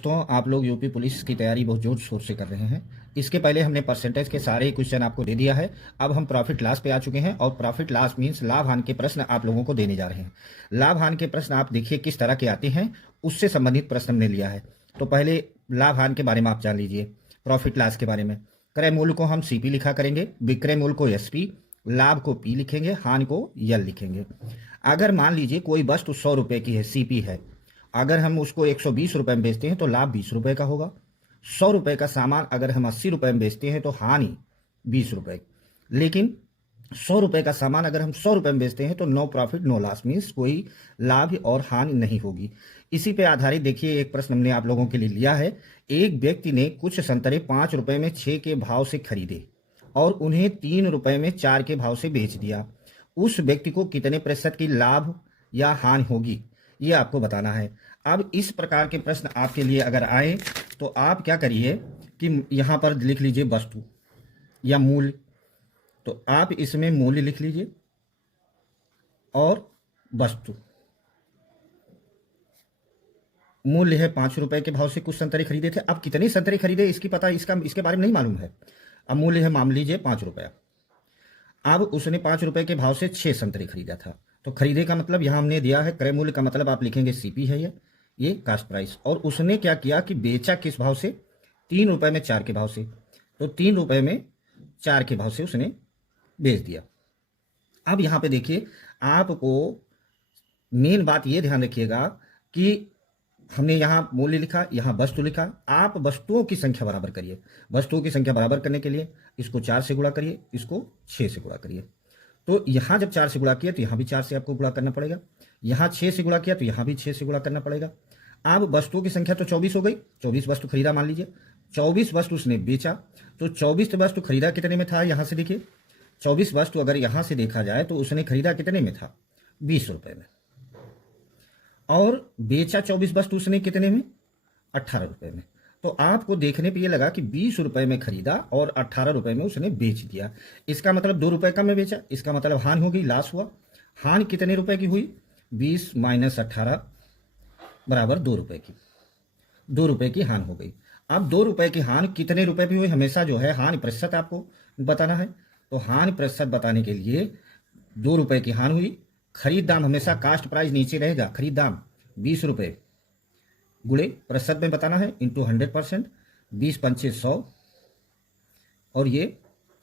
दोस्तों, आप लोग यूपी पुलिस की तैयारी बहुत जोर शोर से कर रहे हैं। इसके पहले हमने परसेंटेज के सारे क्वेश्चन आपको दे दिया है। अब हम प्रॉफिट लॉस पे आ चुके हैं और प्रॉफिट लॉस मीन्स लाभ हानि के प्रश्न आप लोगों को देने जा रहे हैं। लाभ हानि के प्रश्न आप देखिए किस तरह के आते हैं, उससे संबंधित प्रश्न हमने लिया है। तो पहले लाभ हानि के बारे में आप जान लीजिए, प्रॉफिट लॉस के बारे में। क्रय मूल्य को हम सीपी लिखा करेंगे, विक्रय मूल्य को एसपी, लाभ को पी लिखेंगे, हानि को यल लिखेंगे। अगर मान लीजिए कोई वस्तु 100 रुपए की है, सीपी है, अगर हम उसको 120 रुपए में बेचते हैं तो लाभ 20 रुपए का होगा। 100 रुपए का सामान अगर हम 80 रुपए में बेचते हैं तो हानि 20 रुपए। लेकिन 100 रुपए का सामान अगर हम 100 रुपए में बेचते हैं तो no profit no loss means कोई लाभ और हानि नहीं होगी। इसी पे आधारित देखिए एक प्रश्न हमने आप लोगों के लिए लिया है। एक व्यक्ति ने कुछ संतरे 5 रुपए में 6 के भाव से खरीदे और उन्हें 3 रुपए में 4 के भाव से बेच दिया। उस व्यक्ति को कितने प्रतिशत की लाभ या हानि होगी, ये आपको बताना है। अब इस प्रकार के प्रश्न आपके लिए अगर आए तो आप क्या करिए कि यहाँ पर लिख लीजिए वस्तु या मूल्य। तो आप इसमें मूल्य लिख लीजिए और वस्तु। मूल्य है 5 रुपए के भाव से कुछ संतरे खरीदे थे। अब कितने संतरे खरीदे इसकी पता इसके बारे में नहीं मालूम है। अब मूल्य है मान लीजिए 5 रुपया। अब उसने 5 रुपए के भाव से 6 संतरे खरीदा था। तो खरीदे का मतलब यहां हमने दिया है, क्रय मूल्य का मतलब आप लिखेंगे सीपी है ये कास्ट प्राइस। और उसने क्या किया कि बेचा किस भाव से, 3 रुपए में 4 के भाव से। तो 3 रुपए में 4 के भाव से उसने बेच दिया। अब यहां पे देखिए, आपको मेन बात ये ध्यान रखिएगा कि हमने यहाँ मूल्य लिखा, यहाँ वस्तु लिखा। आप वस्तुओं की संख्या बराबर करिए। वस्तुओं की संख्या बराबर करने के लिए इसको 4 से गुणा करिए, इसको 6 से गुणा करिए। तो यहाँ जब 4 से गुणा किया तो यहाँ भी 4 से आपको गुणा करना पड़ेगा। यहाँ 6 से गुणा किया तो यहाँ भी 6 से गुणा करना पड़ेगा। अब वस्तुओं की संख्या तो 24 हो गई। 24 वस्तु खरीदा मान लीजिए, 24 वस्तु उसने बेचा। तो 24 वस्तु खरीदा कितने में था, यहाँ से देखिए 24 वस्तु अगर यहाँ से देखा जाए तो उसने खरीदा कितने में था, 20 रुपए में। और बेचा 24 वस्तु उसने कितने में, 18 रुपए में। तो आपको देखने पे ये लगा कि 20 रुपए में खरीदा और 18 रुपए में उसने बेच दिया। इसका मतलब 2 रुपए कम में बेचा, इसका मतलब हानि हो गई, लॉस हुआ। हानि कितने रुपए की हुई, 20 माइनस 18 बराबर 2 रुपए की। 2 रुपए की हानि हो गई। अब 2 रुपए की हानि कितने रुपए की हुई, हमेशा जो है हानि प्रतिशत आपको बताना है। तो हानि प्रतिशत बताने के लिए 2 रुपए की हानि हुई। खरीद दाम हमेशा कास्ट प्राइस नीचे रहेगा, खरीद दाम 20 रुपए गुणे प्रतिशत में बताना है इंटू 100%, 20 पंचे 100 और ये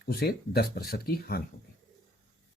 उसे 10% की हानि होगी।